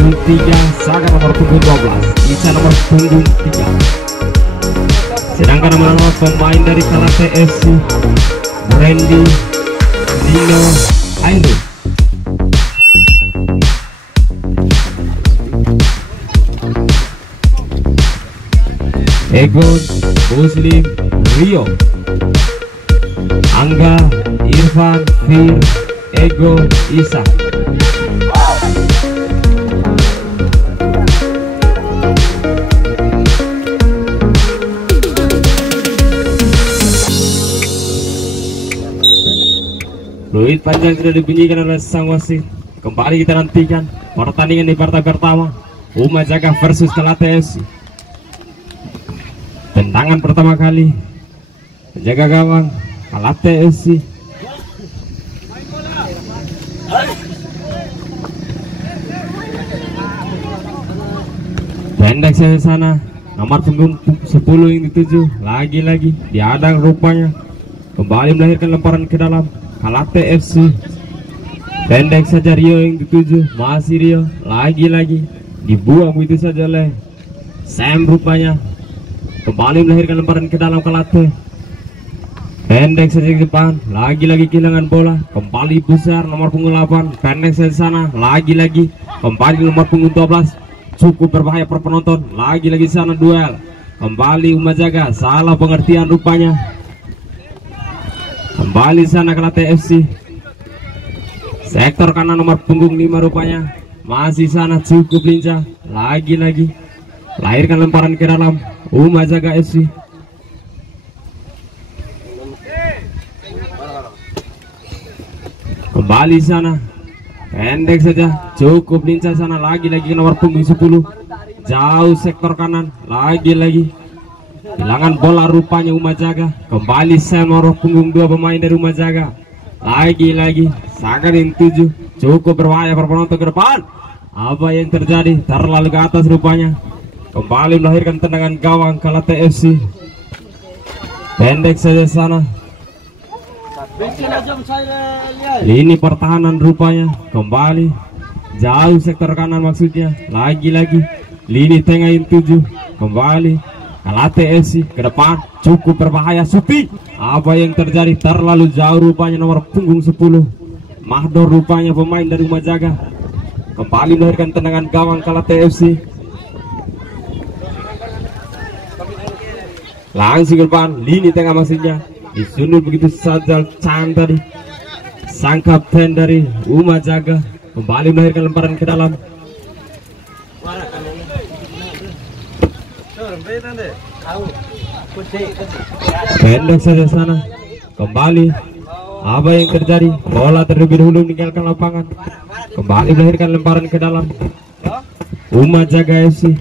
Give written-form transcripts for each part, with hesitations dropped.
punggung 3, Saga nomor punggung 12, Isa nomor punggung 3. Sedangkan nama pemain dari Kalate FC, Randy Dino Ailu. Ego Muslim Rio, Angga Irfan Fir Ego Isa. Fluid panjang sudah dibunyikan oleh sang wasit. Kembali kita nantikan pertandingan di partai pertama, Uma Jaga versus Kalate FC. Tendangan pertama kali, penjaga gawang Kalate FC. Pendek ke sana, nomor punggung 10 yang dituju, lagi-lagi diadang rupanya. Kembali melahirkan lemparan ke dalam, Kalate FC. Pendek saja Rio yang dituju, masih Rio, lagi-lagi dibuang begitu saja oleh Sam rupanya. Kembali melahirkan lemparan ke dalam Kalate. Pendek saja ke depan, lagi-lagi kehilangan bola. Kembali besar nomor punggung 8, pendek saja sana, lagi-lagi kembali nomor punggung 12. Cukup berbahaya per penonton, lagi-lagi sana duel. Kembali Uma Jaga, salah pengertian rupanya. Kembali sana Kalate FC. Sektor kanan nomor punggung 5 rupanya, masih sana cukup lincah, lagi-lagi lahirkan lemparan ke dalam Uma Jaga FC. Kembali sana, pendek saja, cukup lincah sana, lagi-lagi nomor punggung 10. Jauh sektor kanan, lagi-lagi kehilangan bola rupanya Uma Jaga. Kembali Sam nomor punggung 2 pemain dari Uma Jaga. Lagi-lagi sangat yang 7, cukup berbahaya per penonton ke depan. Apa yang terjadi? Terlalu ke atas rupanya. Kembali melahirkan tendangan gawang Kalate FC. Pendek saja sana, lini pertahanan rupanya. Kembali jauh sektor kanan maksudnya, lagi-lagi lini tengah yang 7. Kembali Kalate FC ke depan, cukup berbahaya. Supi, apa yang terjadi? Terlalu jauh rupanya nomor punggung 10 Mahdor rupanya pemain dari Uma Jaga. Kembali melahirkan tendangan gawang Kalate FC. Langsung ke depan, lini tengah maksudnya, disundul begitu saja Chan tadi, sang kapten dari Uma Jaga. Kembali melahirkan lemparan ke dalam. Pendek saja sana. Kembali, apa yang terjadi? Bola terlebih dahulu meninggalkan lapangan. Kembali melahirkan lemparan ke dalam Uma Jaga FC.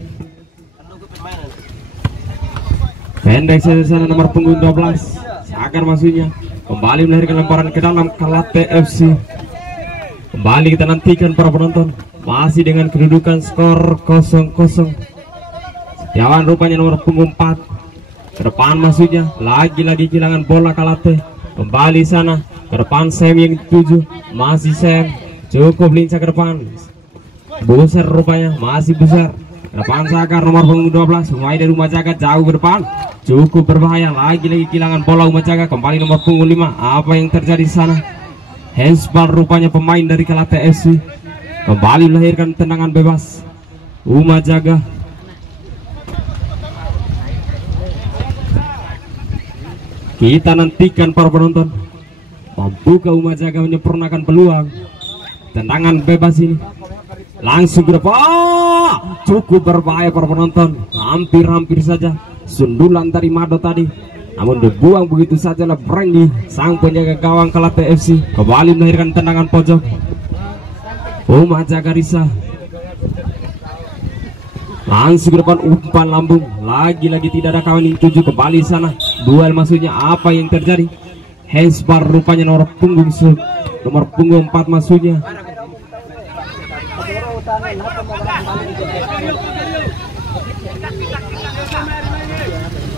Pendek saja sana nomor punggung 12 Sakar maksudnya. Kembali melahirkan lemparan ke dalam Kalate FC. Kembali kita nantikan para penonton, masih dengan kedudukan skor 0-0. Setiawan rupanya nomor punggung 4 ke depan maksudnya, lagi-lagi kehilangan bola Kalate. Kembali sana ke depan Sam yang 7, masih Sam, cukup lincah ke depan. Besar rupanya, masih besar. Ke depan Sakar nomor punggung 12 pemain dari Uma Jaga, jauh ke depan, cukup berbahaya, lagi-lagi kehilangan bola Uma Jaga. Kembali nomor punggung 5, apa yang terjadi di sana? Handsball rupanya pemain dari Kalate FC. Kembali melahirkan tendangan bebas Uma Jaga. Kita nantikan para penonton, mampukah Uma Jaga menyempurnakan peluang tendangan bebas ini? Langsung ke depan, cukup berbahaya para penonton. Hampir-hampir saja sundulan dari Mado tadi, namun dibuang begitu saja oleh Brandy, sang penjaga gawang Kalate FC. Kembali melahirkan tendangan pojok Uma Jaga Risa. Langsung ke depan, umpan lambung, lagi-lagi tidak ada kawan yang 7. Kembali sana, duel maksudnya, apa yang terjadi? Handsbar rupanya nomor punggung 4 maksudnya.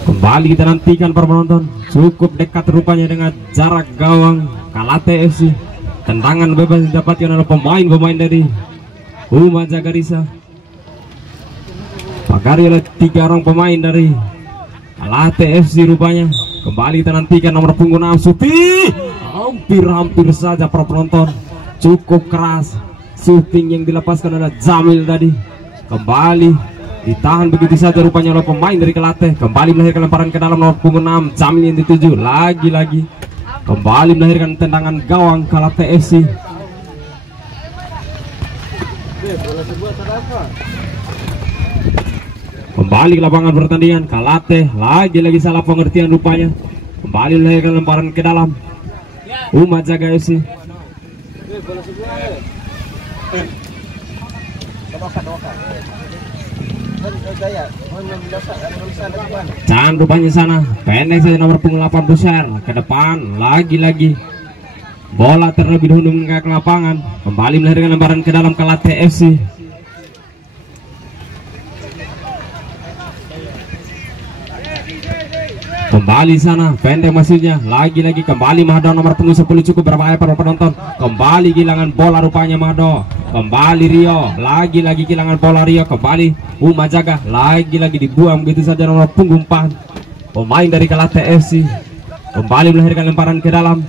Kembali kita nantikan para penonton, cukup dekat rupanya dengan jarak gawang Kalate FC. Tendangan bebas didapatkan oleh pemain-pemain dari Umajaga Risa. Pagari oleh 3 orang pemain dari Kalate FC rupanya. Kembali kita nantikan nomor punggung 6 Suti. Hampir saja para penonton. Cukup keras shooting yang dilepaskan oleh Jamil tadi. Kembali ditahan begitu saja rupanya oleh pemain dari Kalate. Kembali melahirkan lemparan ke dalam nomor punggung 6 Jamil yang dituju. Lagi-lagi kembali melahirkan tendangan gawang Kalate FC. Kembali ke lapangan pertandingan. Kalate lagi-lagi salah pengertian rupanya. Kembali melahirkan lemparan ke dalam Umajaga FC. Jangan rupanya sana pendek saja nomor punggung 8 besar ke depan. Lagi-lagi bola terlebih dahulu mengenai lapangan. Kembali melahirkan lemparan ke dalam Kalate FC. Kembali sana pendek maksudnya. Lagi-lagi kembali Mahdo nomor punggung 10 cukup berbahaya para penonton. Kembali kehilangan bola rupanya Mahdo. Kembali Rio. Lagi-lagi kehilangan bola Rio. Kembali Umajaga. Lagi-lagi dibuang begitu saja nomor punggung 4 pemain dari Kalate FC. Kembali melahirkan lemparan ke dalam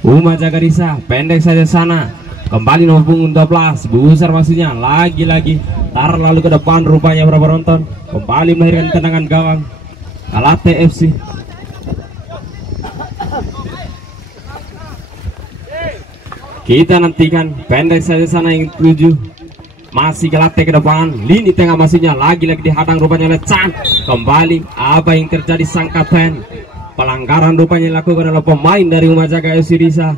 Umajaga Risa. Pendek saja sana. Kembali nomor punggung 12 besar maksudnya. Lagi-lagi tar lalu ke depan rupanya para penonton. Kembali melahirkan tendangan gawang Kalate FC. Kita nantikan pendek saja sana yang tuju. Masih Kalate ke depan. Lini tengah maksudnya. Lagi-lagi dihadang rupanya oleh Chan. Kembali apa yang terjadi sang kapten. Pelanggaran rupanya dilakukan oleh pemain dari Umajaga FC Risa.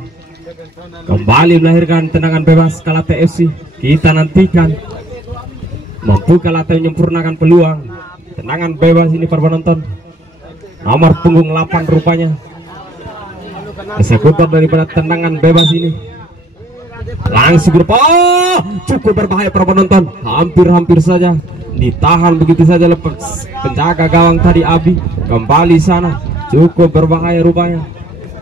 Kembali melahirkan tendangan bebas Kalate FC. Kita nantikan mampu Kalate menyempurnakan peluang. Tendangan bebas ini para penonton. Nomor punggung 8 rupanya eksekutor daripada tendangan bebas ini. Langsung cukup berbahaya para penonton. Hampir saja ditahan begitu saja lepas penjaga gawang tadi Abi. Kembali sana cukup berbahaya rupanya.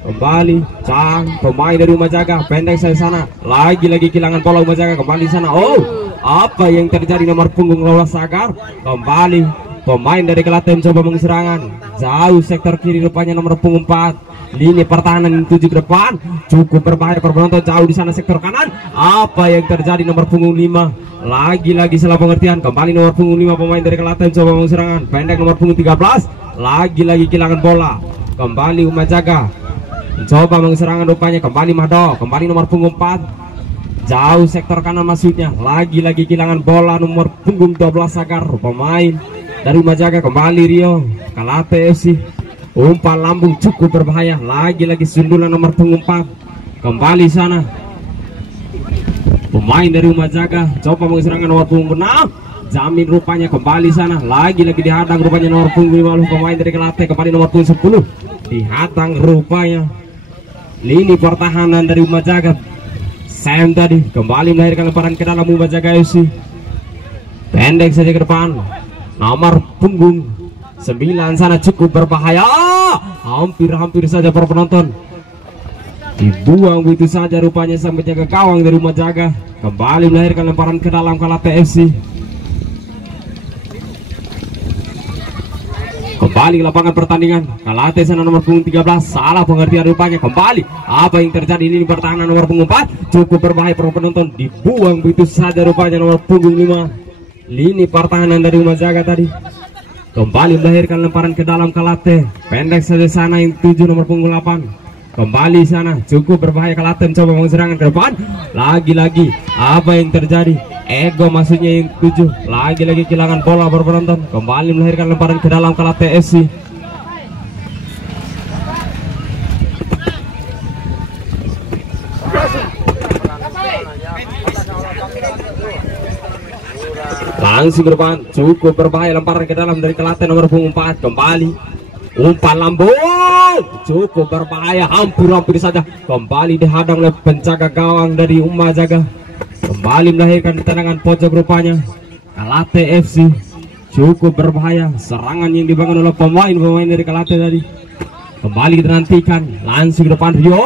Kembali Cang pemain dari Umajaga. Pendek saya sana. Lagi-lagi kehilangan bola Umajaga. Kembali sana. Oh, apa yang terjadi nomor punggung 12 Sagar. Kembali pemain dari Kalate mencoba mengeserangan jauh sektor kiri rupanya nomor punggung 4. Lini pertahanan yang tuju ke depan cukup berbahaya para penonton. Jauh di sana sektor kanan. Apa yang terjadi nomor punggung 5. Lagi-lagi salah pengertian. Kembali nomor punggung 5 pemain dari Kalate mencoba mengeserangan. Pendek nomor punggung 13. Lagi-lagi kehilangan bola. Kembali Umajaga mencoba mengeserangan rupanya. Kembali Mahdo. Kembali nomor punggung 4. Jauh sektor kanan maksudnya. Lagi-lagi kehilangan bola nomor punggung 12 Sagar pemain dari Umajaga. Kembali Rio. Kalate FC. Umpan lambung cukup berbahaya. Lagi-lagi sundulan nomor punggung 4. Kembali sana pemain dari Umajaga coba mengeserangan nomor punggung 6. Jamin rupanya kembali sana. Lagi-lagi dihadang rupanya nomor punggung 50 pemain dari Kalate. Kembali nomor punggung 10 dihadang rupanya lini pertahanan dari Umajaga. Sam tadi kembali melahirkan lemparan ke dalam Umajaga FC. Pendek saja ke depan. Nomor punggung 9 sana cukup berbahaya. Hampir saja para penonton. Dibuang begitu saja rupanya sampai jaga gawang dari Umajaga. Kembali melahirkan lemparan ke dalam Kalate FC. Kembali ke lapangan pertandingan. Kalate sana nomor punggung 13. Salah pengertian rupanya. Kembali apa yang terjadi ini pertahanan nomor punggung 4. Cukup berbahaya para penonton. Dibuang begitu saja rupanya nomor punggung 5. Lini pertahanan dari Umajaga tadi. Kembali melahirkan lemparan ke dalam Kalate. Pendek saja sana yang 7 nomor punggung 8. Kembali sana cukup berbahaya Kalate mencoba mengeserangan ke depan. Lagi-lagi apa yang terjadi? Ego maksudnya yang 7. Lagi-lagi kehilangan bola para penonton. Kembali melahirkan lemparan ke dalam Kalate FC. Langsung ke depan cukup berbahaya lemparan ke dalam dari Kalate nomor punggung 4. Kembali umpan lambung cukup berbahaya. Hampir saja kembali dihadang oleh penjaga gawang dari Umajaga. Kembali melahirkan tendangan pojok rupanya Kalate FC. Cukup berbahaya serangan yang dibangun oleh pemain dari Kalate tadi. Kembali kita nantikan langsung ke depan Rio.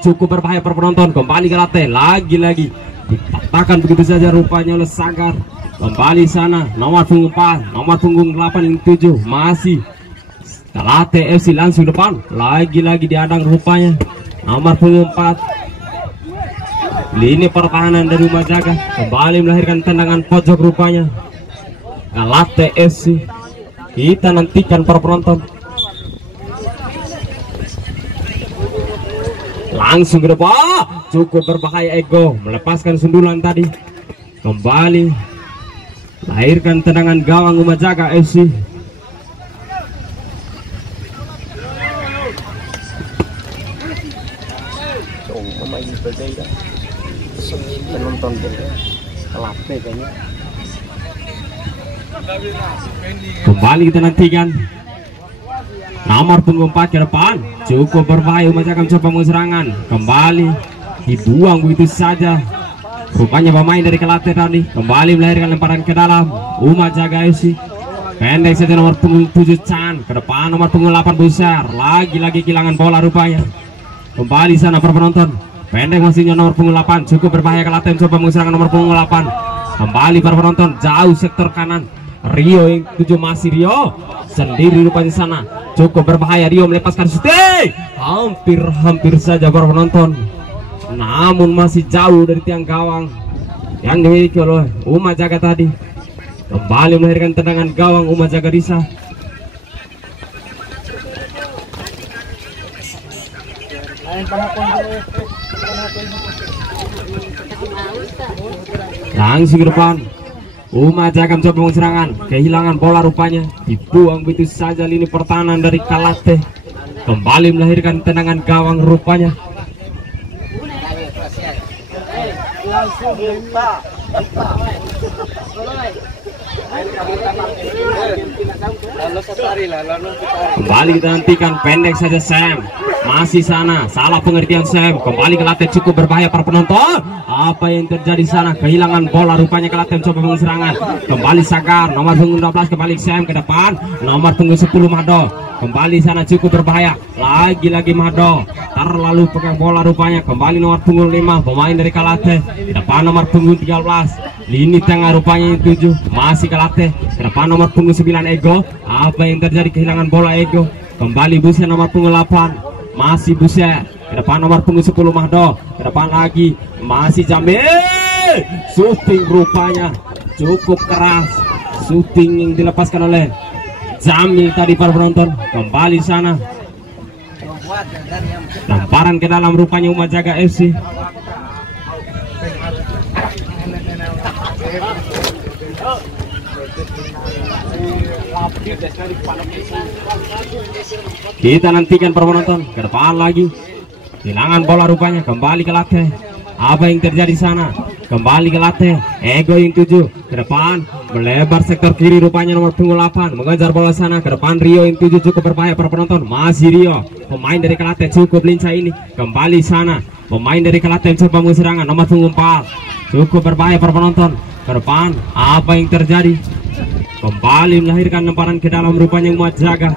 cukup berbahaya para penonton. Kembali ke Latte, lagi-lagi dipatahkan begitu saja rupanya oleh Sagar. Kembali sana nomor punggung 4, nomor punggung 8 yang 7 masih Latte FC langsung depan, lagi-lagi diadang rupanya nomor punggung 4. Lini pertahanan dari Uma Jaga kembali melahirkan tendangan pojok rupanya Latte FC. Kita nantikan para penonton. Langsung ke depan, cukup berbahaya Ego melepaskan sundulan tadi. Kembali lahirkan tendangan gawang Uma Jaga FC. Penonton Latte kayaknya. Kembali kita nantikan nomor punggung 4 ke depan, cukup berbahaya Uma Jaga mencoba serangan. Kembali dibuang begitu saja rupanya pemain dari Latte tadi. Kembali melahirkan lemparan ke dalam Uma Jaga FC. Pendek saja nomor punggung 7 Chan, ke depan nomor punggung 8 Besar. Lagi-lagi kehilangan bola rupanya. Kembali sana para penonton. Pendek masihnya nomor punggung 8, cukup berbahaya Latte mencoba serangan nomor punggung 8. Kembali para penonton, jauh sektor kanan. Rio yang 7 masih Rio sendiri rupanya sana, cukup berbahaya. Rio melepaskan shooting, hampir saja para penonton, namun masih jauh dari tiang gawang yang dimiliki oleh Uma Jaga tadi. Kembali melahirkan tendangan gawang Uma Jaga Risa. Langsung ke depan Uma Jaga mencoba serangan, kehilangan bola rupanya, dibuang begitu saja lini pertahanan dari Latte. Kembali melahirkan tendangan gawang rupanya. Kembali kita nantikan, pendek saja Sam, masih sana, salah pengertian Sam. Kembali ke Latte, cukup berbahaya para penonton. Apa yang terjadi sana? Kehilangan bola rupanya ke Latte mencoba serangan. Kembali Sagar, nomor punggung 12 kembali Sam ke depan, nomor punggung 10 Mado. Kembali sana cukup berbahaya, lagi-lagi Mado terlalu pegang bola rupanya. Kembali nomor punggung 5 pemain dari Latte, di depan nomor punggung 13. Lini tengah rupanya 7 masih Latte, ke depan nomor punggung 9 Ego. Apa yang terjadi? Kehilangan bola Ego. Kembali Buset nomor punggung 8 masih Buset, ke depan nomor punggung 10 Mahdo. Ke depan lagi masih Jamil. Shooting rupanya cukup keras, shooting yang dilepaskan oleh Jamil tadi para penonton. Kembali sana lemparan ke dalam rupanya Uma Jaga FC. Kita nantikan para penonton, ke depan lagi kehilangan bola rupanya. Kembali ke Latte, apa yang terjadi sana? Kembali ke Latte, Ego yang 7 ke depan, melebar sektor kiri rupanya nomor punggung 8 mengejar bola sana. Ke depan Rio yang 7 cukup berbahaya para penonton, masih Rio pemain dari Latte cukup lincah ini. Kembali sana pemain dari Latte mencoba serangan nomor punggung 4, cukup berbahaya para penonton. Ke depan apa yang terjadi? Kembali melahirkan lemparan ke dalam rupanya Uma Jaga.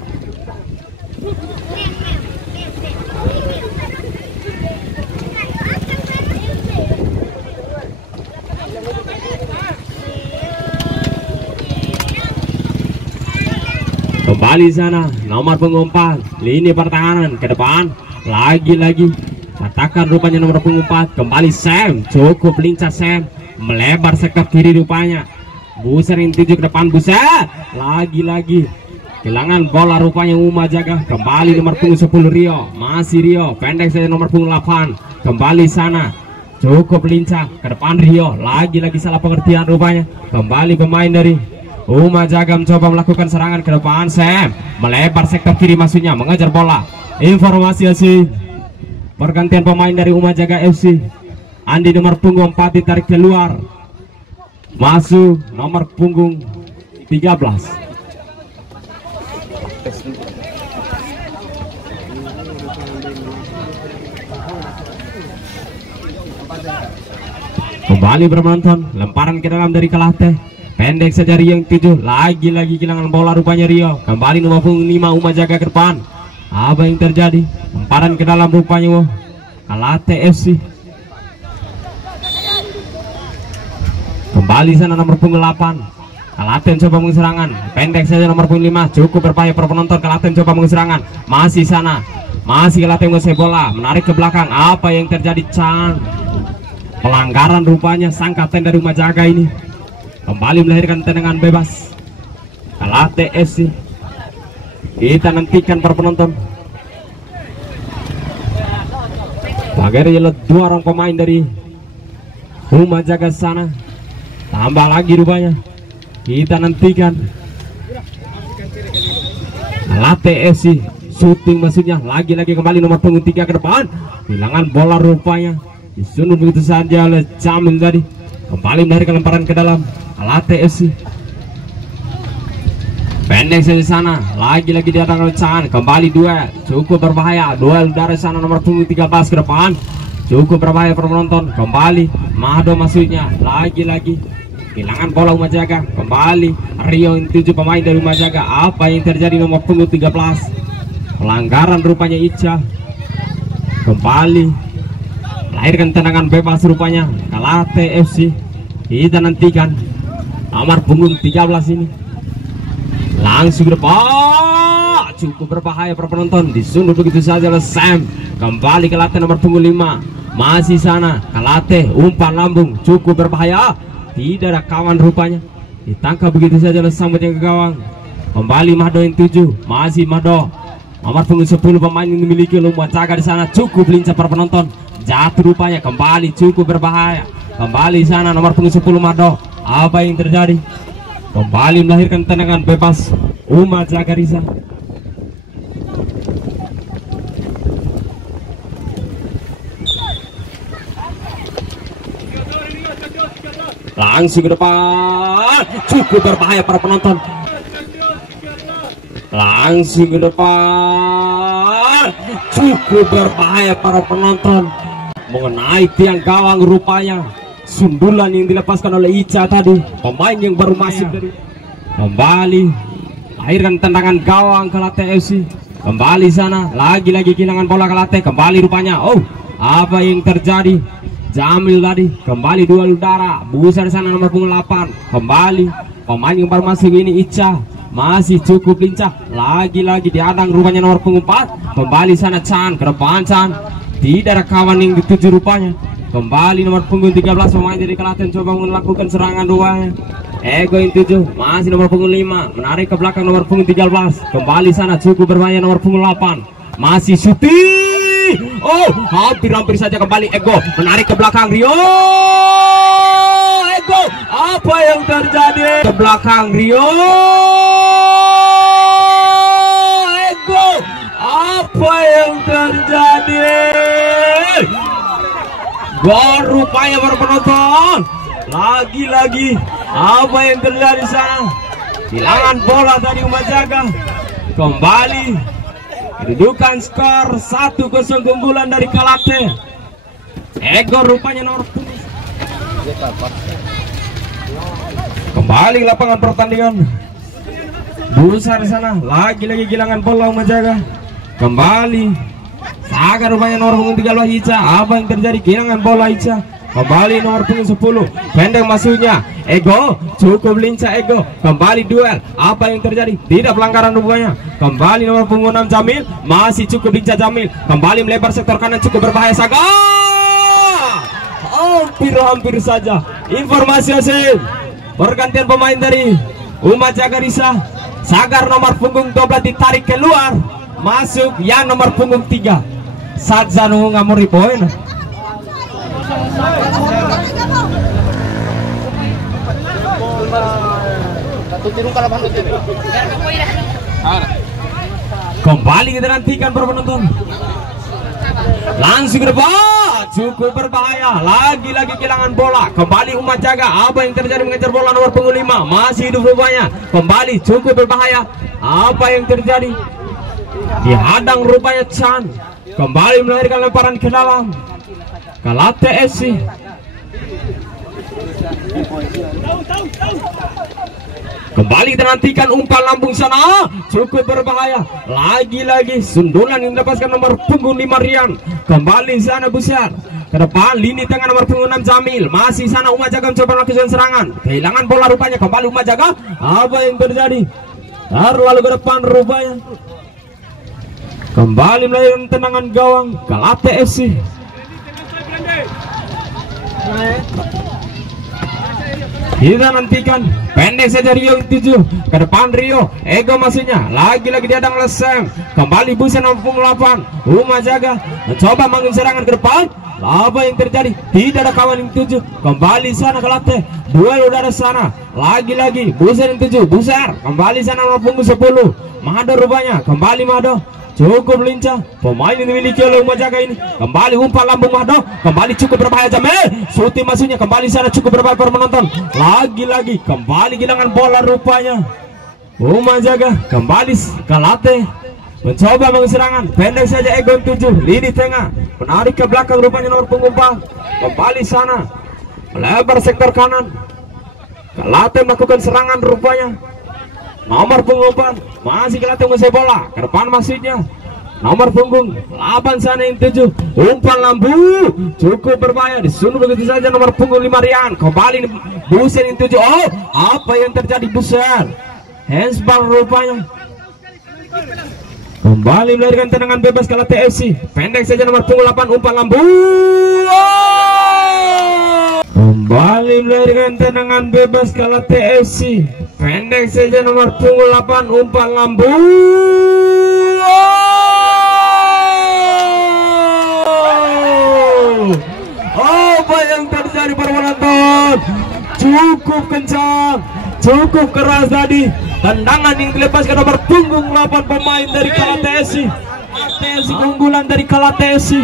Kembali sana nomor punggung 4 lini pertahanan, ke depan lagi-lagi katakan rupanya nomor punggung 4. Kembali Sam, cukup lincah Sam melebar sektor kiri rupanya. Buset yang 7 ke depan, Buset lagi-lagi kehilangan bola rupanya Uma Jaga. Kembali nomor punggung 10 Rio, masih Rio pendek saja nomor punggung 8. Kembali sana cukup lincah, ke depan Rio lagi-lagi salah pengertian rupanya. Kembali pemain dari Uma Jaga mencoba melakukan serangan ke depan. Sam melebar sektor kiri maksudnya mengejar bola. Informasi hasil pergantian pemain dari Uma Jaga FC. Andi nomor punggung 4 ditarik keluar, masuk nomor punggung 13. Kembali bermenonton, lemparan ke dalam dari Latte, pendek saja Rio yang 7 lagi-lagi kehilangan bola rupanya Rio. Kembali nomor punggung 5 Uma Jaga ke depan. Apa yang terjadi? Lemparan ke dalam rupanya Kalate FC. Kembali sana nomor punggung 8. Kalaten coba mengeserangan, pendek saja nomor punggung 5, cukup berbahaya para penonton. Kalaten coba mengeserangan, masih sana, masih Kalaten menguasai bola, menarik ke belakang. Apa yang terjadi? Chan, pelanggaran rupanya sang kapten dari Rumah Jaga ini. Kembali melahirkan tendangan bebas. Kalate FC. Kita nantikan para penonton. Bagaimana dua orang pemain dari Rumah Jaga sana. Tambah lagi rupanya. Kita nantikan. Kalate FC shooting maksudnya. Lagi-lagi kembali nomor punggung 3 ke depan. Hilangan bola rupanya. Disunut begitu saja oleh Jamil tadi. Kembali melahirkan lemparan ke dalam. Kalate FC. Pendek saja sana, lagi-lagi datang oleh Chan. Kembali duel, cukup berbahaya. Duel dari sana nomor punggung 13 ke depan. Cukup berbahaya para penonton. Kembali Mahdo maksudnya. Lagi-lagi kehilangan bola Rumah Jaga. Kembali Rio, 7 pemain dari Rumah Jaga. Apa yang terjadi nomor punggung 13? Pelanggaran rupanya Ica. Kembali melahirkan tendangan bebas rupanya. Kalate FC. Kita nantikan nomor punggung 13 ini. Langsung ke depan, cukup berbahaya para penonton. Disundul begitu saja oleh Sam. Kembali Kalate nomor punggung 5. Masih sana Kalate, umpan lambung, cukup berbahaya. Tidak ada kawan rupanya. Ditangkap begitu saja oleh sang penjaga gawang. Kembali Mahdo yang 7. Masih Mahdo. Nomor punggung 10 pemain yang dimiliki Rumah Jaga di sana. Cukup lincah para penonton. Jatuh rupanya. Kembali cukup berbahaya. Kembali sana nomor punggung 10 Mahdo. Apa yang terjadi? Kembali melahirkan tendangan bebas Rumah Jaga Risa. Langsung ke depan, cukup berbahaya para penonton. Langsung ke depan, cukup berbahaya para penonton. Mengenai tiang gawang rupanya. Sundulan yang dilepaskan oleh Ica tadi, pemain yang baru masuk dari. Kembali lahirkan tendangan gawang Kalate FC. Kembali sana, lagi-lagi kehilangan bola Kalate. Kembali rupanya, oh apa yang terjadi? Jamil tadi, kembali duel udara, busar sana nomor punggung 8. Kembali pemain yang baru masuk ini Ica, masih cukup lincah. Lagi-lagi diadang rupanya nomor punggung 4. Kembali sana Chan, ke depan Chan. Tidak ada kawan yang dituju rupanya. Kembali nomor punggung 13 pemain dari Kalaten coba melakukan serangan rupanya. Ego yang 7, masih nomor punggung 5, menarik ke belakang nomor punggung 13. Kembali sana cukup berbahaya nomor punggung 8. Masih syuting. Oh, hampir-hampir saja kembali Ego, menarik ke belakang Rio. Ego, apa yang terjadi? Ke belakang Rio. Ego, apa yang terjadi? Gol rupanya para penonton. Lagi-lagi apa yang terjadi di sana? Kehilangan bola tadi Rumah Jaga. Kembali kedudukan skor 1-0 keunggulan dari Kalate. Ego rupanya nomor punggung. Kembali ke lapangan pertandingan. Busar di sana. Lagi-lagi kehilangan bola Rumah Jaga. Kembali Saga rupanya nomor punggung 13 Ica. Apa yang terjadi? Kehilangan bola Ica. Kembali nomor punggung 10. Pendek masuknya. Ego cukup lincah Ego. Kembali duel. Apa yang terjadi? Tidak pelanggaran rupanya. Kembali nomor punggung 6 Jamil. Masih cukup lincah Jamil. Kembali melebar sektor kanan cukup berbahaya Saga. Hampir-hampir saja. Informasi hasil pergantian pemain dari Rumah Jaga Risa. Sagar nomor punggung 12 ditarik keluar. Masuk yang nomor punggung 3 Sadza nunggu ngamuri poin. Kembali kita nantikan para penonton. Langsung ke depan, cukup berbahaya. Lagi-lagi kehilangan bola. Kembali Rumah Jaga. Apa yang terjadi? Mengejar bola nomor punggung 5. Masih hidup rupanya. Kembali cukup berbahaya. Apa yang terjadi? Dihadang rupanya Chan. Kembali melahirkan lemparan ke dalam. Kalate FC. Kembali kita nantikan umpan lambung sana, cukup berbahaya. Lagi-lagi sundulan yang mendapatkan nomor punggung 5 Rian. Kembali sana Buser ke depan, lini tengah nomor punggung 6 Jamil. Masih sana Uma Jaga mencoba melakukan serangan, kehilangan bola rupanya. Kembali Uma Jaga, apa yang terjadi? Lalu ke depan rupanya. Kembali melahirkan tendangan gawang Galate FC. Kita nantikan pendek saja Rio 7 ke depan Rio, Ego maksudnya. Lagi-lagi dihadang oleh Sam. Kembali Busen 68. Uma Jaga mencoba mengambil serangan ke depan. Apa yang terjadi? Tidak ada kawan yang 7. Kembali sana Galate. Duel udara sana. Lagi-lagi Busen 7. Buser kembali sana nomor punggung 10. Mado rupanya. Kembali Mado. Cukup lincah pemain yang dimiliki oleh Uma Jaga ini. Kembali umpan lambung Mado, kembali cukup berbahaya Jamil. Shooting maksudnya, kembali sana cukup berbahaya para penonton. Lagi-lagi kembali kehilangan bola rupanya. Uma Jaga kembali Galate mencoba mengeserangan, pendek saja Egon 7, lini tengah menarik ke belakang rupanya nomor punggung 4. Kembali sana melebar sektor kanan. Galate melakukan serangan rupanya. Nomor punggung 4 masih Galate menguasai bola ke depan maksudnya. Nomor punggung 8 sana yang 7, umpan lambung cukup berbahaya, disunduh begitu saja nomor punggung 5 Rian. Kembali Busen yang 7. Oh, apa yang terjadi Busen? Handsball rupanya. Kembali melahirkan tendangan bebas Galate FC. Pendek saja nomor punggung 8, umpan lambung. Kembali melahirkan tendangan bebas Galate FC. Pendek saja nomor punggung 8, umpan lambung. Apa yang terjadi para penonton? Cukup kencang, cukup keras tadi. Tendangan yang dilepaskan nomor punggung 8 pemain dari Galate FC. Keunggulan dari Galate FC.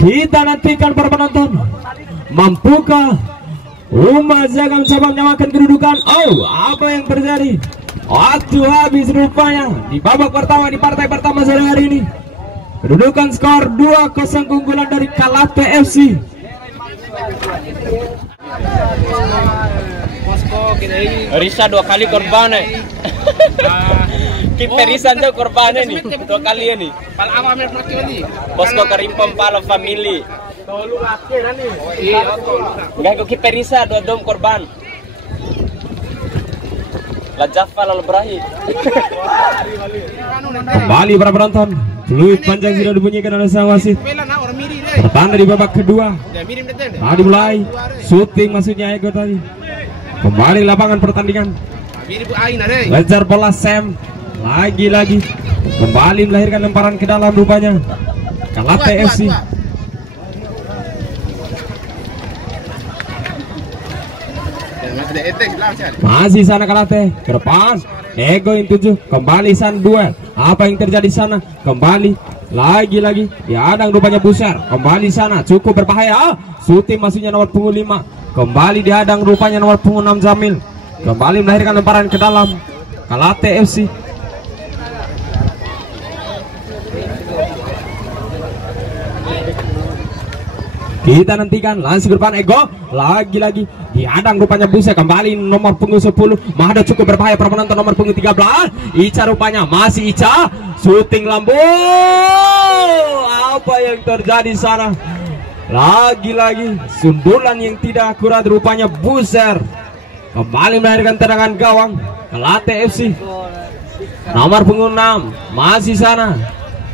Kita nantikan para penonton, mampukah Uma Jaga mencoba menyamakan kedudukan? Oh, apa yang terjadi? Waktu habis rupanya di babak pertama di partai pertama sore hari ini. Kedudukan skor 2-0 keunggulan dari Galate FC. Risa 2 kali korban Kiper Risa tuh korbannya nih 2 kali ya nih. Bosco Karimpom Palo family. Enggak kok kiper Risa 2 dom korban. La Jaffa lalu berakhir. Kembali para penonton, fluid panjang sudah dibunyikan oleh sang wasit. Pertanda di babak kedua. Tadi mulai shooting maksudnya Ego tadi. Kembali lapangan pertandingan. Lejar bola Sam. Lagi-lagi kembali melahirkan lemparan ke dalam rupanya Galate FC. Masih sana Galate ke depan. Ego yang 7 kembali sana duel. Apa yang terjadi sana? Kembali lagi-lagi dihadang rupanya Buser. Kembali sana cukup berbahaya. Shooting maksudnya nomor punggung 5. Kembali dihadang rupanya nomor punggung 6 Jamil. Kembali melahirkan lemparan ke dalam Galate FC. Kita nantikan langsung ke depan Ego. Lagi-lagi dihadang rupanya Buser. Kembali nomor punggung 10. Mahada cukup berbahaya para penonton nomor punggung 13. Ica rupanya masih Ica. Shooting lambung. Apa yang terjadi sana? Lagi-lagi sundulan yang tidak akurat rupanya Buser. Kembali melahirkan tendangan gawang Galate FC. Nomor punggung 6 masih sana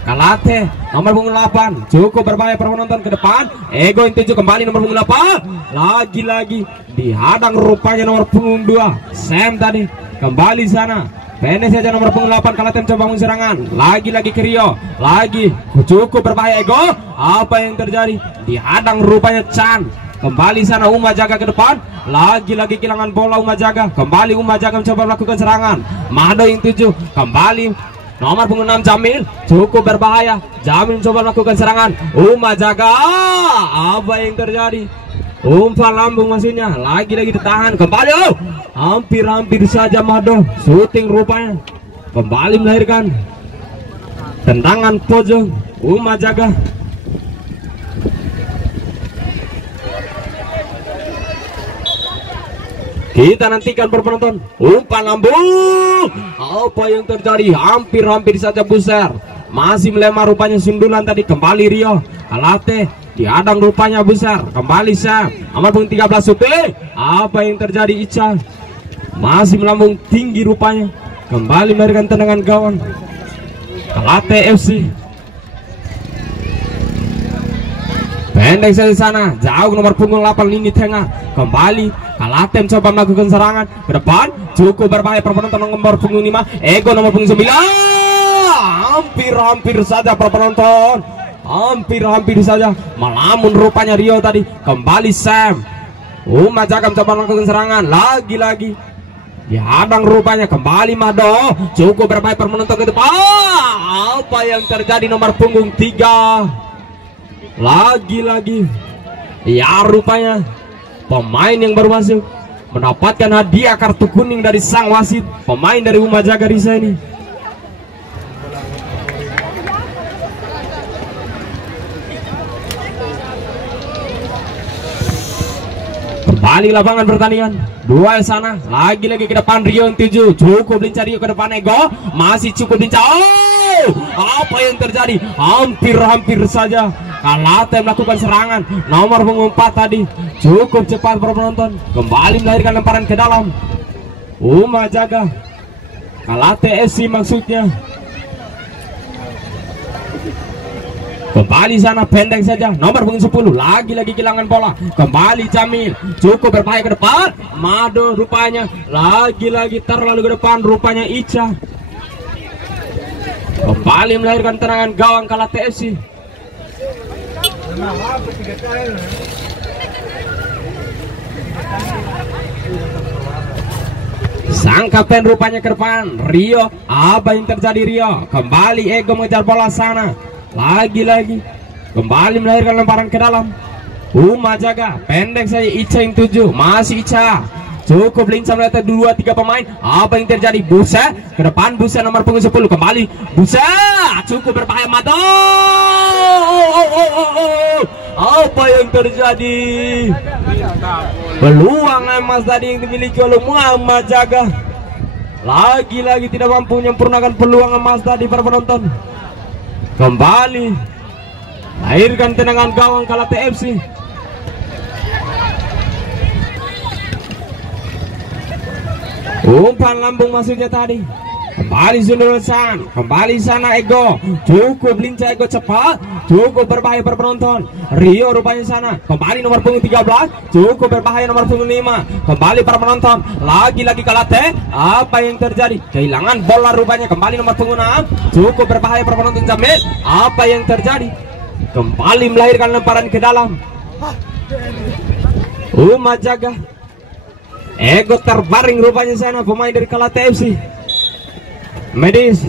Galate. Nomor punggung 8 cukup berbahaya para penonton ke depan. Ego yang 7 kembali nomor punggung 8. Lagi-lagi dihadang rupanya nomor punggung 2 Sam tadi. Kembali sana pendek saja nomor punggung 8 Galate mencoba serangan. Lagi-lagi ke Rio. Lagi cukup berbahaya Ego. Apa yang terjadi? Dihadang rupanya Chan. Kembali sana Uma Jaga ke depan. Lagi-lagi kehilangan bola Uma Jaga. Kembali Uma Jaga mencoba melakukan serangan. Mado yang 7 kembali nomor punggung 6 Jamil. Cukup berbahaya. Jamil mencoba melakukan serangan. Uma Jaga. Apa yang terjadi? Umpan lambung maksudnya. Lagi-lagi ditahan. Kembali. Oh, hampir-hampir saja Mado. Shooting rupanya. Kembali melahirkan tendangan pojok Uma Jaga. Kita nantikan para penonton. Umpan lambung. Apa yang terjadi? Hampir saja Buser. Masih melemah rupanya sundulan tadi. Kembali Rio. Kalate dihadang rupanya Buser. Kembali Sam. Nomor punggung 13 Supi. Apa yang terjadi Ica? Masih melambung tinggi rupanya. Kembali melahirkan tendangan gawang. Kalate FC. Pendek saja sana, jauh nomor punggung 8 lini tengah. Kembali Kalate mencoba melakukan serangan ke depan, cukup berbahaya para penonton nomor punggung 5. Ego nomor punggung 9. Hampir saja para penonton. Hampir saja melamun rupanya Rio tadi. Kembali Sam. Majaga mencoba melakukan serangan lagi-lagi. Dihadang rupanya. Kembali Mado. Cukup berbahaya para penonton ke depan. Apa yang terjadi nomor punggung 3? Lagi-lagi ya rupanya pemain yang baru masuk mendapatkan hadiah kartu kuning dari sang wasit, pemain dari Umajaga Risa ini. Kembali lapangan pertandingan, duel sana, lagi-lagi ke depan Rio 7, cukup lincah Rio ke depan Ego, masih cukup lincah. Apa yang terjadi? Hampir saja Kalate melakukan serangan. Nomor punggung 4 tadi cukup cepat para penonton. Kembali melahirkan lemparan ke dalam. Umajaga Kalate FC maksudnya. Kembali sana pendek saja. Nomor punggung 10 lagi-lagi kehilangan bola. Kembali Jamil. Cukup berbahaya ke depan. Mado rupanya lagi-lagi terlalu ke depan rupanya Ica. Kembali melahirkan tendangan gawang Kalate FC. Sang kapten rupanya ke depan Rio. Apa yang terjadi Rio? Kembali Ego mengejar bola sana. Lagi-lagi kembali melahirkan lemparan ke dalam. Umajaga pendek saja Ica yang 7. Masih Ica. Cukup lincah melihat 2-3 pemain. Apa yang terjadi? Busa ke depan. Busa nomor punggung 10. Kembali Busa. Cukup berbahaya Mado. Apa yang terjadi? Peluang emas tadi yang dimiliki oleh Muhammad Jaga. Lagi-lagi tidak mampu menyempurnakan peluang emas tadi para penonton. Kembali lahirkan tendangan gawang Kalate FC. Umpan lambung maksudnya tadi. Kembali Zundurusan. Kembali sana Ego. Cukup lincah Ego cepat. Cukup berbahaya para penonton. Rio rupanya sana. Kembali nomor punggung 13. Cukup berbahaya nomor punggung 5. Kembali para penonton. Lagi-lagi Kalate. Apa yang terjadi? Kehilangan bola rupanya. Kembali nomor punggung 6. Cukup berbahaya para penonton Jamil. Apa yang terjadi? Kembali melahirkan lemparan ke dalam. Umajaga. Ego terbaring rupanya sana pemain dari Kalate FC. Medis.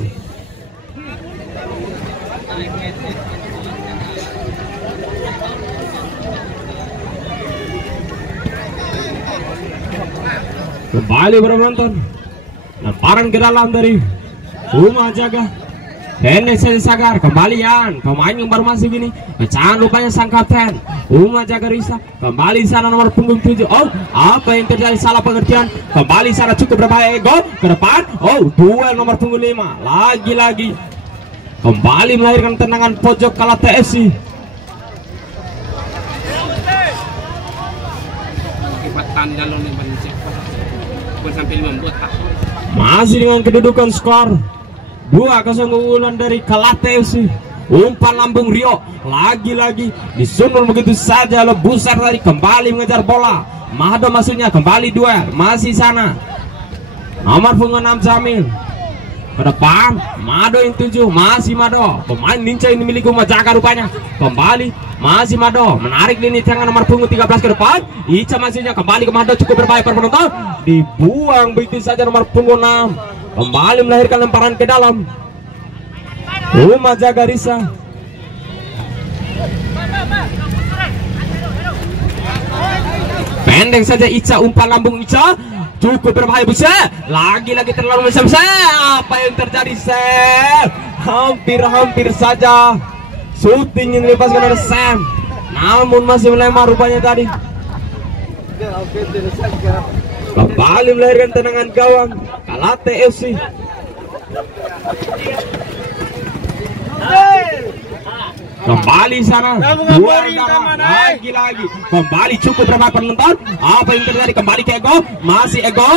Kembali penonton. Lemparan ke dalam dari Umajaga. Pendek saja Sagar. Kembalian pemain yang baru masuk ini. Pecahan rupanya sang kapten Umajaga Risa. Kembali sana nomor punggung 7. Apa yang terjadi? Salah pengertian. Kembali sana cukup berbahaya Ego ke depan. Duel nomor punggung 5. Lagi-lagi kembali melahirkan tendangan pojok Kalate FC. Masih dengan kedudukan skor 2-0 keunggulan dari Kalate FC. Umpan lambung Rio lagi-lagi disundul begitu saja oleh Buser tadi. Kembali mengejar bola. Mado maksudnya. Kembali duel. Masih sana nomor punggung 6 Jamil ke depan. Mado yang 7. Masih Mado pemain lincah ini milik Umajaga rupanya. Kembali masih Mado menarik lini tengah nomor punggung 13 ke depan. Ica masihnya. Kembali ke Mado cukup berbahaya para penonton. Dibuang begitu saja nomor punggung 6. Kembali melahirkan lemparan ke dalam. Umajaga Risa. Pendek saja Ica. Umpan lambung Ica cukup berbahaya Busa. Lagi-lagi terlalu besar. Apa yang terjadi Sam? Hampir saja syuting yang dilepaskan oleh Sam, namun masih melemah rupanya tadi. Kembali melahirkan tendangan gawang Kalate FC. Kembali sana dua lagi kembali cukup berapa penonton, apa yang terjadi, kembali ke Ego, masih Ego,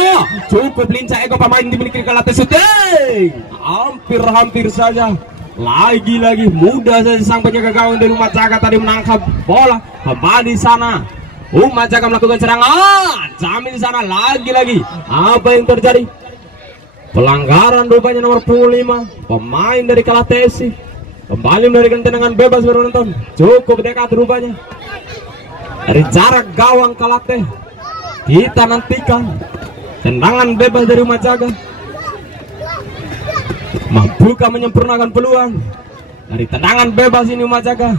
cukup lincah Ego, pemain dimiliki Kalate shooting, hampir saja, lagi mudah saja sang penjaga gawang dari Umat Jaga tadi menangkap bola. Kembali sana Umat Jaga melakukan serangan, Jamil di sana lagi, apa yang terjadi, pelanggaran rupanya nomor punggung 5 pemain dari Kalate FC. Kembali memberikan tendangan bebas penonton, cukup dekat rupanya dari jarak gawang Kalate. Kita nantikan tendangan bebas dari Umat Jaga, mampukah menyempurnakan peluang dari tendangan bebas ini Umat Jaga.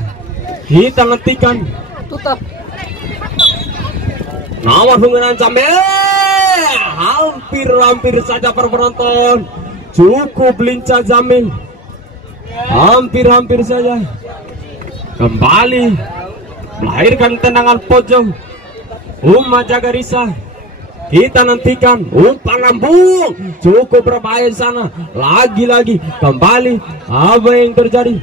Kita nantikan nomor penggunaan Jamil, hampir saja para penonton, cukup lincah Jamil, hampir saja. Kembali melahirkan tendangan pojok Umat Jaga Risa. Kita nantikan umpan lambung, cukup berbahaya di sana. Lagi kembali, apa yang terjadi,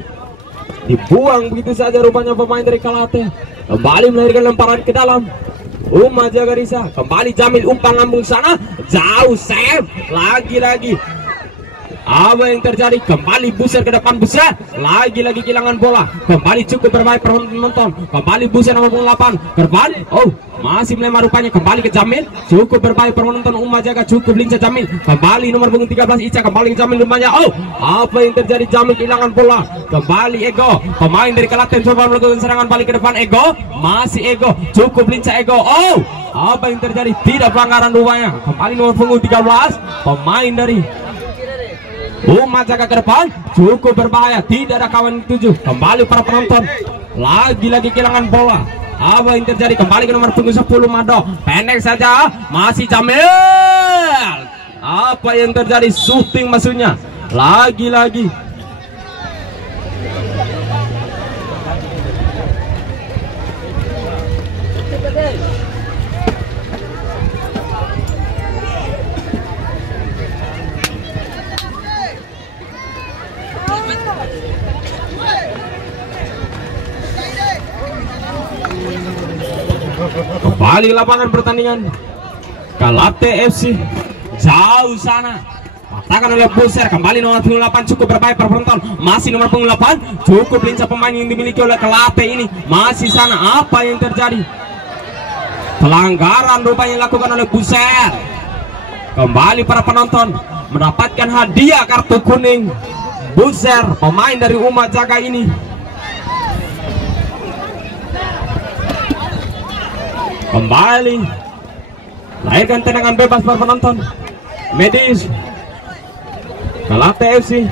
dibuang begitu saja rupanya pemain dari Kalate. Kembali melahirkan lemparan ke dalam Umat Jaga Risa. Kembali Jamil, umpan lambung sana, jauh, save. Lagi apa yang terjadi, kembali Buser ke depan, Buser lagi kehilangan bola. Kembali cukup berbahaya penonton, kembali Buser nomor 8 ke depan, masih melemah rupanya. Kembali ke Jamil, cukup berbahaya penonton Umat Jaga, cukup lincah Jamil. Kembali nomor punggung 13 Ica, kembali ke Jamil rupanya. Apa yang terjadi, Jamil kehilangan bola. Kembali Ego, pemain dari Kalate coba melakukan serangan balik ke depan. Ego, masih Ego, cukup lincah Ego. Apa yang terjadi, tidak pelanggaran rupanya. Kembali nomor punggung 13 pemain dari Umat Jaga ke depan, cukup berbahaya, tidak ada kawan 7. Kembali para penonton, lagi kehilangan bola. Apa yang terjadi, kembali ke nomor punggung 10 Mado, pendek saja, masih Jamil. Apa yang terjadi, shooting maksudnya, lagi kembali lapangan pertandingan Kalate FC. Jauh sana katakan oleh Buser, kembali nomor punggung 8, cukup berbahaya para penonton. Masih nomor punggung 8, cukup lincah pemain yang dimiliki oleh Kalate ini. Masih sana, apa yang terjadi, pelanggaran rupanya dilakukan oleh Buser. Kembali para penonton mendapatkan hadiah kartu kuning. Buser, pemain dari Umat Jaga ini. Kembali lahirkan tendangan bebas para penonton. Medis Kalate FC.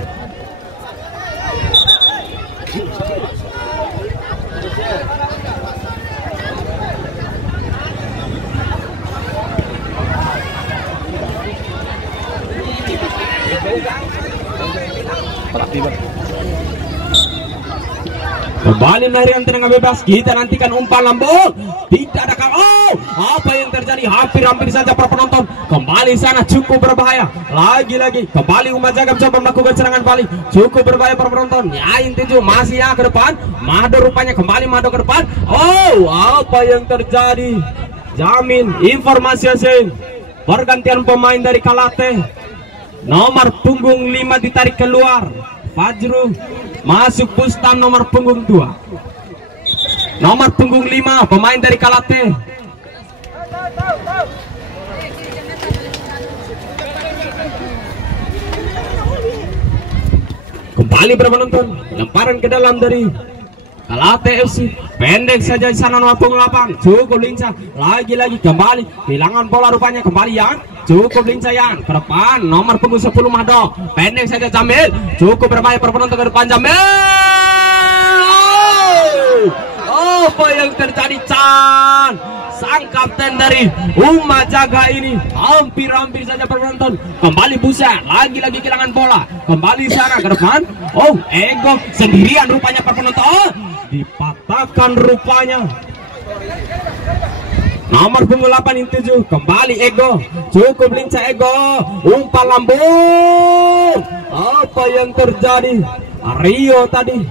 Kembali melahirkan tendangan bebas. Kita nantikan umpan lambung, tidak ada apa yang terjadi, hampir saja para penonton. Kembali sana, cukup berbahaya. Lagi kembali Umat Jaga mencoba melakukan serangan balik, cukup berbahaya para penonton. Yain Tinju masih ke depan, Mado rupanya, kembali Mado ke depan. Apa yang terjadi, Jamin informasi asing, pergantian pemain dari Kalate. Nomor punggung 5 ditarik keluar, Fajru masuk Bustam nomor punggung 2. Nomor punggung 5 pemain dari Kalate. Kembali berpenonton, lemparan ke dalam dari Kalate FC, pendek saja di sana nomor punggung 8, cukup lincah. Lagi kembali kehilangan bola rupanya. Kembali Yan, cukup lincah Yan ke depan, nomor punggung 10 Mado, pendek saja Jamil, cukup berbahaya per penonton ke depan. Jamil, apa yang terjadi, Chan? Sang kapten dari Umat Jaga ini hampir saja penonton. Kembali Buser, lagi kehilangan bola. Kembali sana ke depan. Ego sendirian rupanya para penonton. Dipatahkan rupanya. Nomor punggung 8 yang 7 kembali Ego, cukup lincah Ego, umpan lambung. Apa yang terjadi? Rio tadi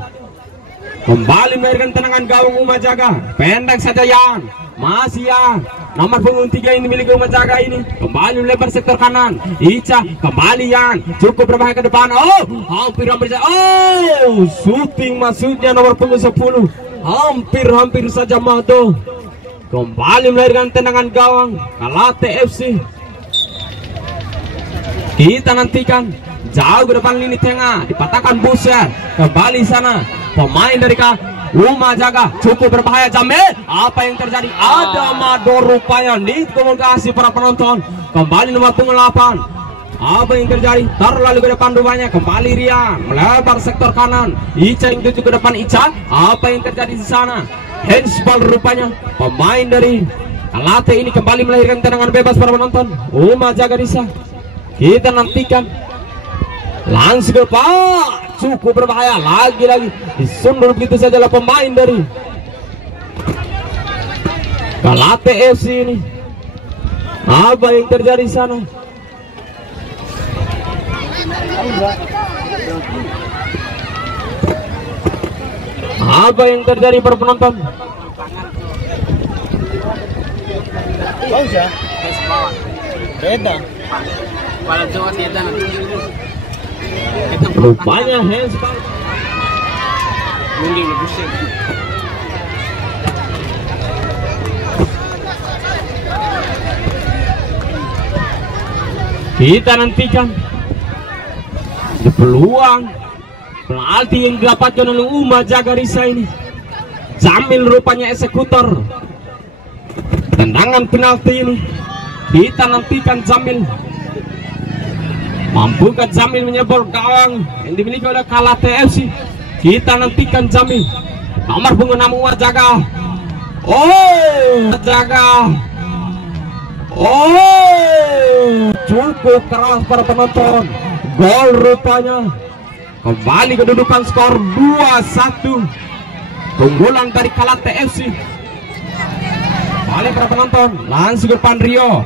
kembali melahirkan tendangan gawang Umajaga, pendek saja Yan, masih Yan. Nomor punggung 3 yang dimiliki Umajaga ini kembali melebar sektor kanan. Ica kembali Yan, cukup berbahaya ke depan. Oh, hampir shooting maksudnya nomor punggung 10, hampir saja Mado. Kembali melahirkan tendangan gawang Kalate FC. Kita nantikan jauh ke depan lini tengah, dipatahkan Buser, kembali sana pemain dari Umajaga, cukup berbahaya Jamil. Apa yang terjadi? Ada Mado rupanya di komunikasi para penonton. Kembali nomor punggung 8. Apa yang terjadi? Terlalu ke depan rupanya. Kembali Rian melebar sektor kanan. Ica yang tuju ke depan Ica. Apa yang terjadi di sana? Handsball rupanya. Pemain dari Kalate ini kembali melahirkan tendangan bebas para penonton. Umajaga Risa. Kita nantikan. Langsung ke depan, cukup berbahaya lagi disundur begitu saja lah pemain dari Kalate FC ini. Apa yang terjadi di sana? Apa yang terjadi para penonton? Beda. Pada Jawa tidak rupanya handsball. Mending lebih sih. Kita nantikan peluang penalti yang didapatkan oleh Umajaga Risa ini. Jamil rupanya eksekutor tendangan penalti ini. Kita nantikan Jamil, mampukah Jamil menyebol gawang yang dimiliki oleh Kalate FC? Kita nantikan Jamil. Nomor punggung 6 Umajaga. Cukup keras para penonton. Gol rupanya. Kembali kedudukan skor 2-1. Keunggulan dari Kalate FC. Kembali para penonton. Langsung ke depan Rio.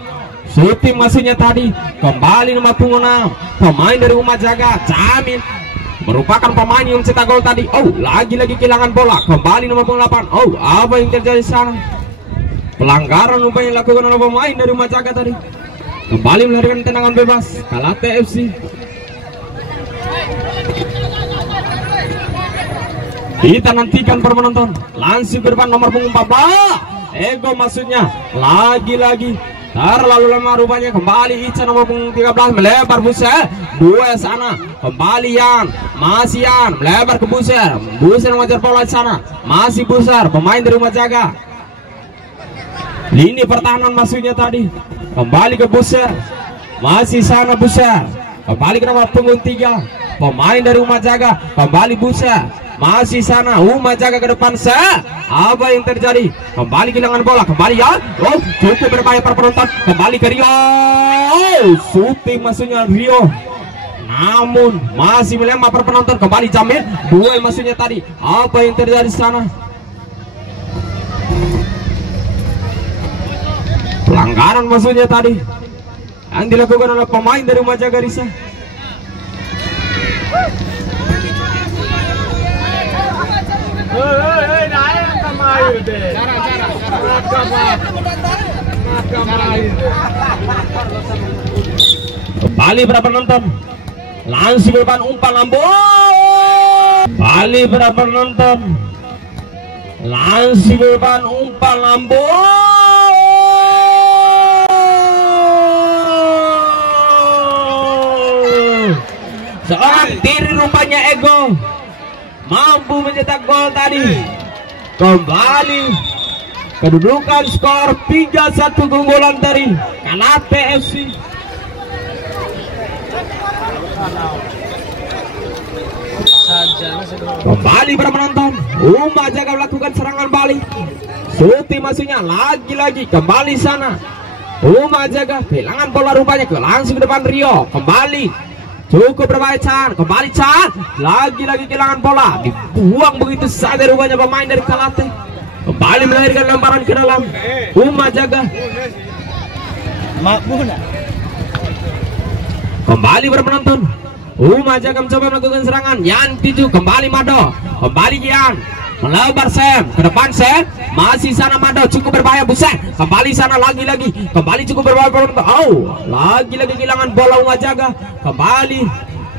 Shooting maksudnya tadi. Kembali nomor punggung 6. Pemain dari Umajaga, Jamil, merupakan pemain yang cetak gol tadi. Oh, lagi-lagi kehilangan bola. Kembali nomor punggung 8. Oh, apa yang terjadi sana? Pelanggaran upaya yang dilakukan oleh pemain dari Umajaga tadi. Kembali melahirkan tendangan bebas Kalate FC. Kita nantikan para penonton. Langsung ke depan nomor punggung 14. Ego maksudnya. Lagi-lagi terlalu lama rupanya. Kembali Ica nomor punggung 13 melebar Buser. Dua sana. Kembali Yan. Masih Yan melebar ke Buser. Buser mengejar bola di sana. Masih Buser, pemain dari Umajaga. Lini pertahanan maksudnya tadi. Kembali ke Buser. Masih sana Buser. Kembali ke nomor punggung 3. Pemain dari Umajaga. Kembali Buser. Masih sana Umajaga ke depan. Apa yang terjadi? Kembali kehilangan bola. Kembali ya. Oh, cukup berbahaya para penonton. Kembali ke Rio. Shooting maksudnya Rio. Namun masih melempar para penonton. Kembali Jamil. Dua maksudnya tadi. Apa yang terjadi di sana? Pelanggaran maksudnya tadi yang dilakukan oleh pemain dari Umajaga Risa. Kembali berapa penonton? Langsung ke depan umpan lambung. Kembali berapa penonton? Langsung ke depan umpan lambung. Seorang diri rupanya Ego mampu mencetak gol tadi. Kembali kedudukan skor 3-1 keunggulan dari Kalate FC. Kembali para penonton. Umajaga melakukan serangan balik. Shooting maksudnya lagi-lagi kembali sana. Umajaga kehilangan bola rupanya. Langsung ke depan Rio. Kembali cukup berbahaya Chan. Kembali Chan. Lagi-lagi kehilangan bola. Dibuang begitu saja rupanya pemain dari Kalate. Kembali melahirkan lemparan ke dalam. Uma Jaga kembali berpenonton. Uma Jaga mencoba melakukan serangan. Yan Tiju kembali Mado. Kembali Yan melebar Sam ke depan Sam. Masih sana Mado cukup berbahaya buset. Kembali sana lagi-lagi. Kembali cukup berbahaya penonton. Oh, lagi-lagi kehilangan bola Uma Jaga. Kembali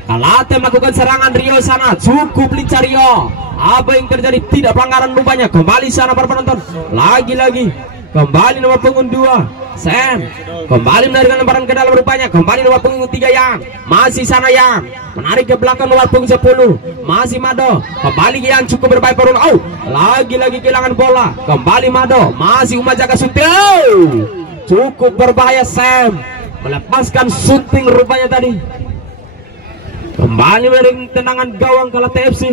Kalate melakukan serangan Rio sana. Cukup lincah Rio. Apa yang terjadi? Tidak pelanggaran rupanya. Kembali sana para penonton. Lagi-lagi. Kembali nomor punggung 2 Sam. Kembali menarikan lemparan ke dalam rupanya. Kembali nomor punggung 3 Yang. Masih sana Yang. Menarik ke belakang nomor punggung 10. Masih Mado. Kembali Yang cukup berbahaya perun. Oh, lagi-lagi kehilangan bola. Kembali Mado. Masih Uma Jaga syuting. Cukup berbahaya Sam. Melepaskan syuting rupanya tadi. Kembali dari tendangan gawang Kalate FC.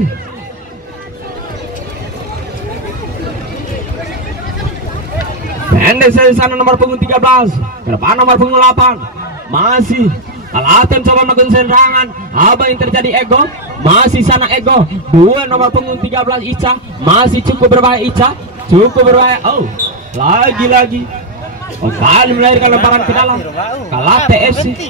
Pendek saja sana nomor punggung 13. Ke depan nomor punggung 8. Masih Kalate coba melakukan serangan. Apa yang terjadi Ego? Masih sana Ego. 2 nomor punggung 13 Ica. Masih cukup berbahaya Ica. Cukup berbahaya. Oh, lagi-lagi kembali melahirkan lemparan ke dalam Kalate FC.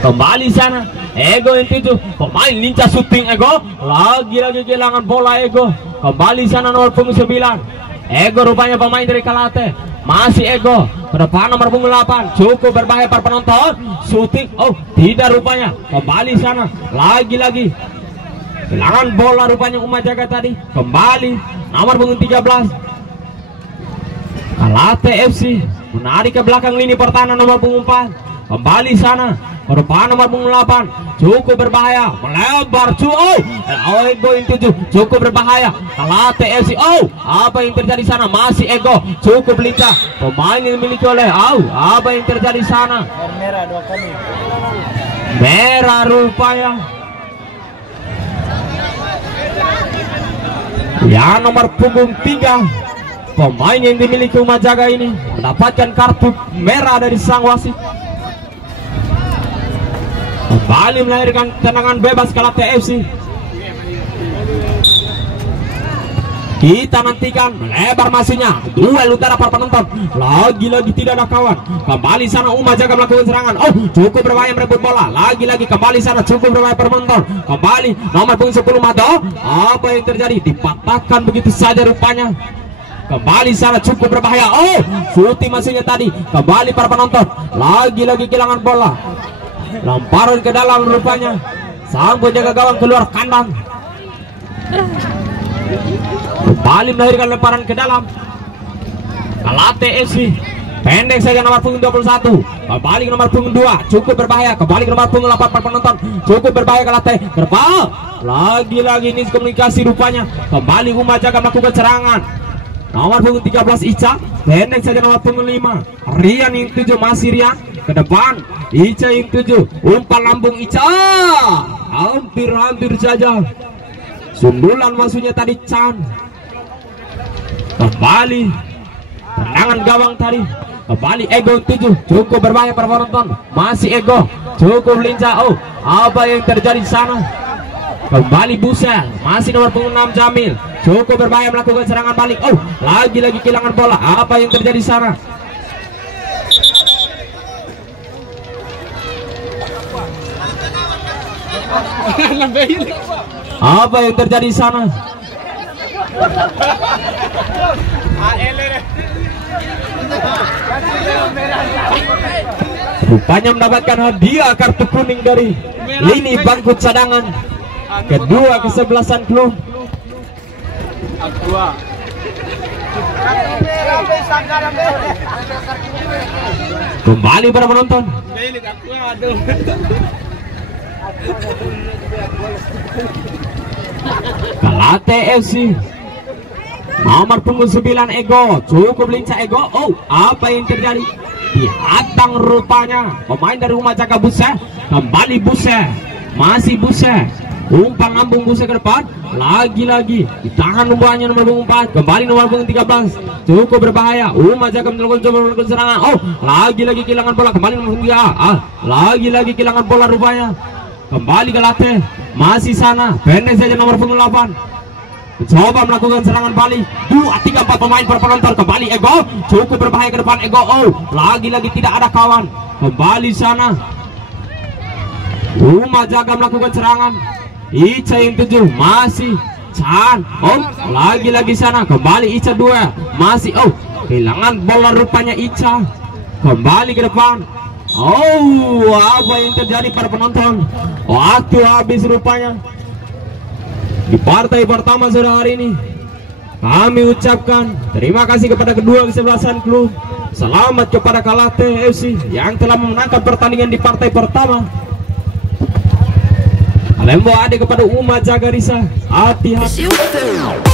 Kembali sana Ego yang 7. Pemain lincah syuting Ego. Lagi-lagi kehilangan bola Ego. Kembali sana nomor punggung 9. Ego rupanya pemain dari Kalate. Masih Ego. Ke depan nomor punggung 8. Cukup berbahaya para penonton. Syuting. Oh, tidak rupanya. Kembali sana. Lagi-lagi kehilangan bola rupanya Uma Jaga tadi. Kembali nomor punggung 13. Kalate FC menarik ke belakang lini pertahanan nomor punggung 4. Kembali sana ke depan nomor punggung 8. Cukup berbahaya. Melebar. Ego yang 7. Cukup berbahaya. Kalate FC. Oh, apa yang terjadi sana? Masih Ego. Cukup lincah. Pemain yang dimiliki oleh. Oh, apa yang terjadi sana? Merah 2 kali. Merah rupanya. Ya, nomor punggung 3. Pemain yang dimiliki Uma Jaga ini mendapatkan kartu merah dari sang wasit. Kembali melahirkan tendangan bebas Kalate FC. Kita nantikan melebar masuknya duel utara para penonton. Lagi-lagi tidak ada kawan. Kembali sana Uma Jaga melakukan serangan. Oh, cukup berbahaya merebut bola. Lagi-lagi kembali sana cukup berbahaya para penonton. Kembali nomor punggung 10 Mado. Apa yang terjadi? Dipatahkan begitu saja rupanya. Kembali sana cukup berbahaya. Oh, syuting masuknya tadi. Kembali para penonton. Lagi-lagi kehilangan bola. Lemparan ke dalam rupanya. Sang penjaga gawang keluar kandang. Kembali melahirkan lemparan ke dalam Kalate FC. Pendek saja nomor punggung 21. Kembali ke nomor punggung 2. Cukup berbahaya. Kembali ke nomor punggung 8 para penonton. Cukup berbahaya Kalate. Kerbau. Lagi-lagi ini komunikasi rupanya. Kembali Uma Jaga melakukan serangan. Nomor punggung 13 Ica. Pendek saja nomor punggung 5. Rian yang 7. Masih Rian. Ke depan Ica yang 7. Umpan lambung Ica. Hampir saja. Sundulan masuknya tadi Chan. Kembali tendangan gawang tadi. Kembali Ego 7. Cukup berbahaya para penonton. Masih Ego. Cukup lincah. Oh, apa yang terjadi di sana? Kembali Busel. Masih nomor punggung 6 Jamil. Cukup berbahaya melakukan serangan balik. Oh, lagi-lagi kehilangan bola. Apa yang terjadi di sana? Apa yang terjadi di sana? Rupanya mendapatkan hadiah kartu kuning dari lini bangku cadangan. Kedua kesebelasan klub. Kembali para penonton. Kalate FC. Nomor punggung 9 Ego. Cukup lincah Ego. Oh, apa yang terjadi? Dihadang rupanya pemain dari Uma Jaga Buset. Kembali Buset. Masih Buset. Umpan lambung Buset ke depan. Lagi-lagi ditahan umpannya nomor punggung 4. Kembali nomor punggung 13. Cukup berbahaya. Uma Jaga melakukan serangan. Oh, lagi-lagi kehilangan bola. Kembali nomor punggung 3. Lagi-lagi kehilangan bola rupanya. Kembali Kalate. masih sana, pendek saja nomor punggung 8. Coba melakukan serangan balik. 2-3-4 pemain per penonton. Kembali Ego, cukup berbahaya ke depan Ego. Oh, lagi-lagi tidak ada kawan. Kembali sana. Uma Jaga melakukan serangan. Ica yang 7 masih Chan. Oh, lagi-lagi sana. Kembali Ica 2 masih. Oh, kehilangan bola rupanya Ica. Kembali ke depan. Oh, apa yang terjadi para penonton? Waktu habis rupanya. Di partai pertama sore hari ini kami ucapkan terima kasih kepada kedua kesebelasan klub. Selamat kepada Kalate FC yang telah memenangkan pertandingan di partai pertama. Lembo ada kepada Uma Jagarisa. Hati-hati.